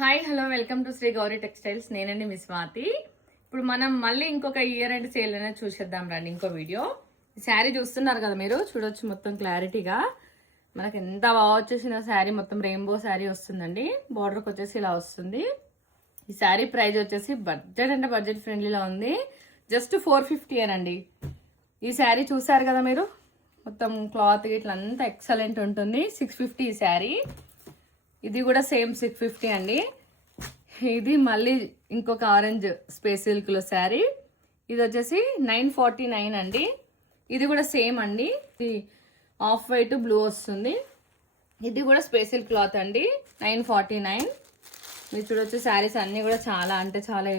Hi hello welcome to Sri Gowri textiles. నేనండి miss Swathi. ఇప్పుడు మనం మళ్ళీ ఇంకొక ఇయర్ అండ్ సేల్ అనేది చూసేద్దాం రండి. ఇంకో వీడియో. ఈ శారీ చూస్తున్నారు కదా మీరు, చూడొచ్చు మొత్తం క్లారిటీగా. మనకి ఎంత బాగా వచ్చేసిన శారీ, మొత్తం రెయిన్బో శారీ వస్తుందండి. బార్డర్కి వచ్చేసి ఇలా వస్తుంది. ఈ శారీ ప్రైస్ వచ్చేసి బడ్జెట్ అంటే బడ్జెట్ ఫ్రెండ్లీలో ఉంది. జస్ట్ 450 అండి. ఈ శారీ చూసారు కదా మీరు, మొత్తం క్లాత్ ఇట్లా అంతా ఎక్సలెంట్ ఉంటుంది. 650 ఈ శారీ. ఇది కూడా సేమ్ 650 అండి. ఇది మళ్ళీ ఇంకొక ఆరెంజ్ స్పేస్ సిల్క్ లో శారీ. ఇది వచ్చేసి 949 అండి. ఇది కూడా సేమ్ అండి. ఇది ఆఫ్ వైట్ బ్లూ వస్తుంది. ఇది కూడా స్పేస్ సిల్క్ క్లాత్ అండి. 949. మీరు చూడొచ్చు శారీస్ అన్ని కూడా చాలా అంటే చాలా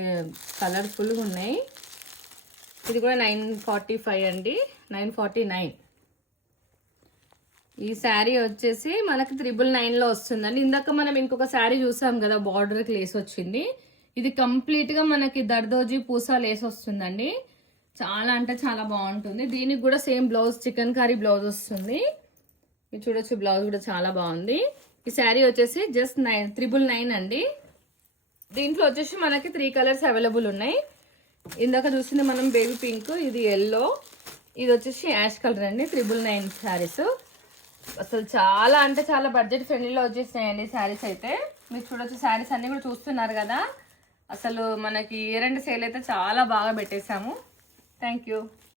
కలర్ఫుల్గా ఉన్నాయి. ఇది కూడా 945 అండి. 949. ఈ శారీ వచ్చేసి మనకి 999లో వస్తుందండి. ఇందాక మనం ఇంకొక శారీ చూసాం కదా, బార్డర్కి లేస్ వచ్చింది. ఇది కంప్లీట్గా మనకి దర్దోజీ పూసా లేస్ వస్తుందండి. చాలా అంటే చాలా బాగుంటుంది. దీనికి కూడా same blouse, chicken curry blouse వస్తుంది. మీరు చూడొచ్చు, బ్లౌజ్ కూడా చాలా బాగుంది. ఈ శారీ వచ్చేసి జస్ట్ 999 అండి. దీంట్లో వచ్చేసి మనకి 3 కలర్స్ అవైలబుల్ ఉన్నాయి. ఇందాక చూసింది మనం బేబీ పింక్, ఇది ఎల్లో, ఇది వచ్చేసి యాష్ కలర్ అండి. 999 శారీస్. అసలు చాలా అంటే చాలా బడ్జెట్ ఫ్రెండ్లీలో వచ్చేసినాయండి శారీస్ అయితే. మీరు చూడొచ్చు, శారీస్ అన్ని కూడా చూస్తున్నారు కదా. అసలు మనకి ఇయర్ అండ్ సేల్ అయితే చాలా బాగా పెట్టేశాము. Thank you.